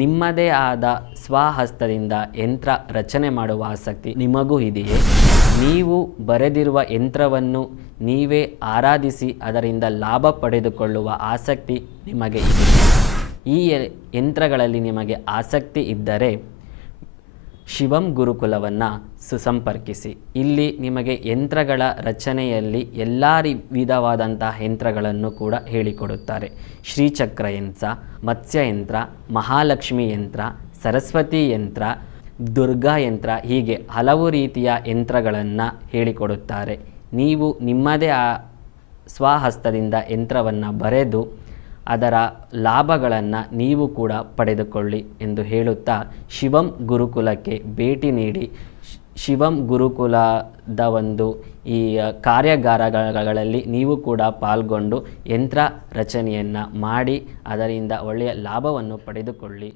ನಿಮ್ಮದೇ ಆದ ಸ್ವಹಸ್ತದಿಂದ ಯಂತ್ರ ರಚನೆ ಮಾಡುವ ಆಸಕ್ತಿ ನಿಮಗೂ ಇದೆಯೇ? ನೀವು ಬರೆದಿರುವ ಯಂತ್ರವನ್ನು ನೀವೇ ಆರಾಧಿಸಿ ಅದರಿಂದ ಲಾಭ ಪಡೆದುಕೊಳ್ಳುವ ಆಸಕ್ತಿ ನಿಮಗೆ ಇದೆಯೇ? ಈ ಯಂತ್ರಗಳಲ್ಲಿ ನಿಮಗೆ ಆಸಕ್ತಿ ಇದ್ದರೆ ಶಿವಂ ಗುರುಕುಲವನ್ನು ಸುಸಂಪರ್ಕಿಸಿ. ಇಲ್ಲಿ ನಿಮಗೆ ಯಂತ್ರಗಳ ರಚನೆಯಲ್ಲಿ ಎಲ್ಲ ವಿಧವಾದಂತಹ ಯಂತ್ರಗಳನ್ನು ಕೂಡ ಹೇಳಿಕೊಡುತ್ತಾರೆ. ಶ್ರೀಚಕ್ರ ಯಂತ್ರ, ಮತ್ಸ್ಯ ಯಂತ್ರ, ಮಹಾಲಕ್ಷ್ಮಿ ಯಂತ್ರ, ಸರಸ್ವತಿ ಯಂತ್ರ, ದುರ್ಗಾ ಯಂತ್ರ, ಹೀಗೆ ಹಲವು ರೀತಿಯ ಯಂತ್ರಗಳನ್ನು ಹೇಳಿಕೊಡುತ್ತಾರೆ. ನೀವು ನಿಮ್ಮದೇ ಸ್ವಹಸ್ತದಿಂದ ಯಂತ್ರವನ್ನು ಬರೆದು ಅದರ ಲಾಭಗಳನ್ನು ನೀವು ಕೂಡ ಪಡೆದುಕೊಳ್ಳಿ ಎಂದು ಹೇಳುತ್ತಾ ಶಿವಂ ಗುರುಕುಲಕ್ಕೆ ಭೇಟಿ ನೀಡಿ ಶಿವಂ ಗುರುಕುಲದ ಈ ಕಾರ್ಯಾಗಾರಗಳಲ್ಲಿ ನೀವು ಕೂಡ ಪಾಲ್ಗೊಂಡು ಯಂತ್ರ ರಚನೆಯನ್ನು ಮಾಡಿ ಅದರಿಂದ ಒಳ್ಳೆಯ ಲಾಭವನ್ನು ಪಡೆದುಕೊಳ್ಳಿ.